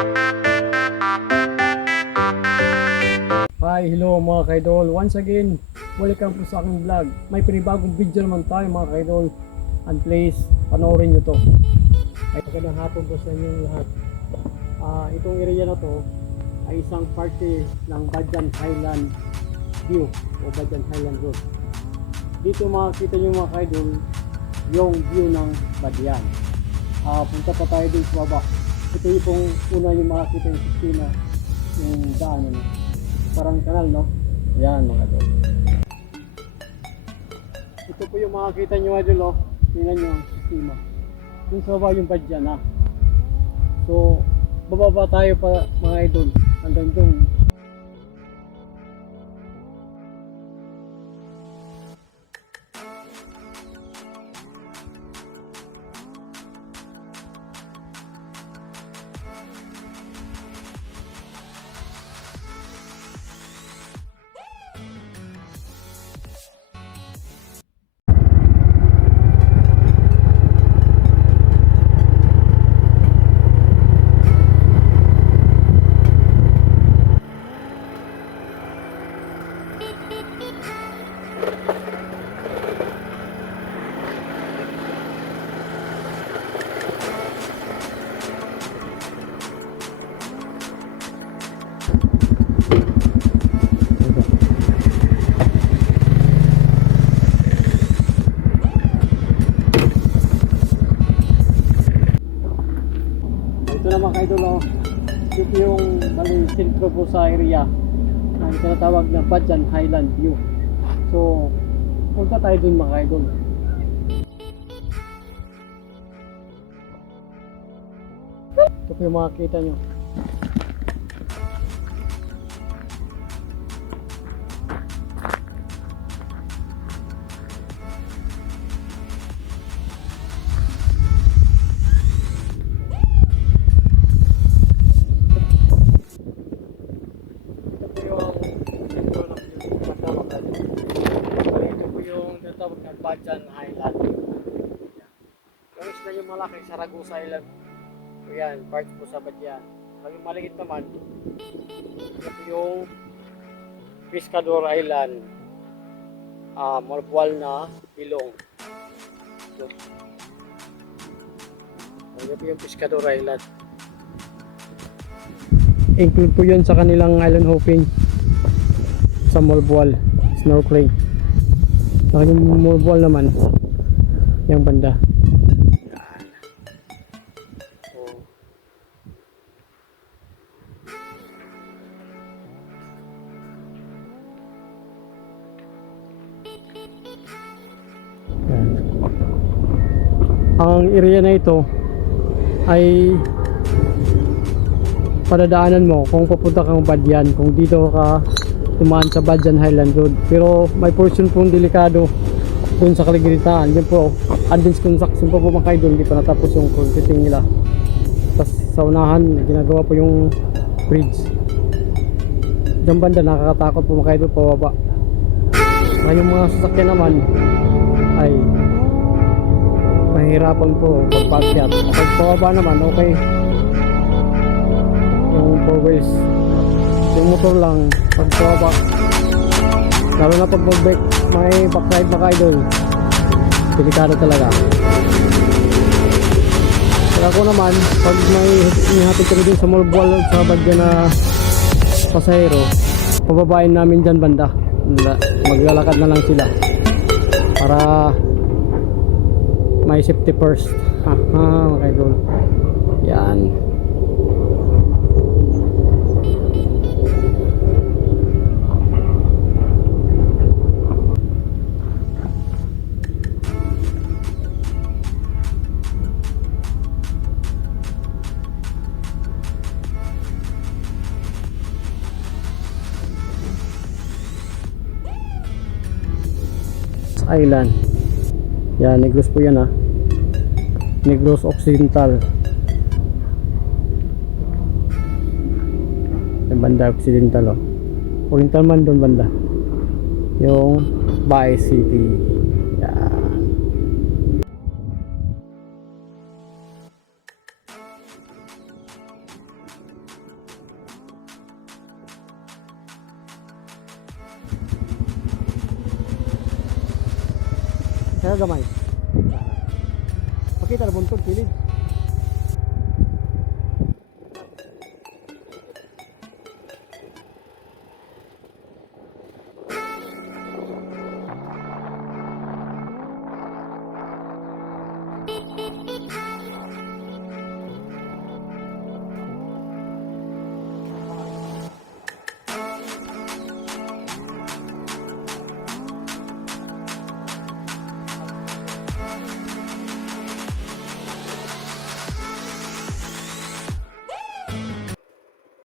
Hi, hello mga kaidol. Once again, welcome po sa aking vlog. May panibagong video naman tayo mga kaidol. And please, panoorin nyo to. Ay, magandang hapon po sa inyong lahat. Itong area na to ay isang parte ng Badyan Highland View o Badyan Highland Road. Dito makikita nyo mga kaidol yung view ng Badyan. Punta pa tayo din sa baba. Ito yung pong una yung makikita yung sistema yung daanan. Parang kanal, no? Yan mga idol. Ito po yung makikita nyo idol, oh. Tingnan nyo ang sistema. Yung sa baba yung Badyan, ha. So, bababa tayo pa mga idol. Hanggang doon. Ito naman kayo idol, oh. Ito yung maling sentro po sa area na tinatawag na Badyan Highland View. So, punta tayo dun mga idol. Ito po yung makikita nyo. Badyan Highland. Yung isla yung malaki, Saragosa Island. So yan, part po sa Badyan. Yung maliit naman, ito yung Pescador Island. Marbual na Bilong. So, ito yung Pescador Island. Include po yun sa kanilang island hopping sa Marbual, snorkeling. Saka yung Marbual naman yung banda. Oh. Ang area na ito ay padadaanan mo kung papunta kang Badyan, kung dito ka tumaan sa Badyan Highland Road. Pero may portion pong delikado doon sa kaligtaan. Yun po, advance construction pa po mga kaidol, hindi pa natapos yung concreting nila. Tapos sa unahan, ginagawa po yung bridge. Diyan banda, nakakatakot po mga kaidol, pababa. Kaya yung mga sasakyan naman ay mahirapan po pagpakyat. Pag pababa naman, okay. Yung 4 wheels. Yung motor lang, pag pababa, lalo na pag mag-brake, may backside na idol, delikado talaga. Kaya ako naman, pag may ihatid kami din sa Marbual sa Badyan na pasahero, pababain namin dyan banda. Maglalakad na lang sila para may safety first. Mga idol, yan. Island. Yan, Negros po yan, ha. Negros Occidental. Yung banda Occidental, oh. Oriental man doon banda. Yung Bae City. Yan. Sa gamay. Pakita na buntod, kilid.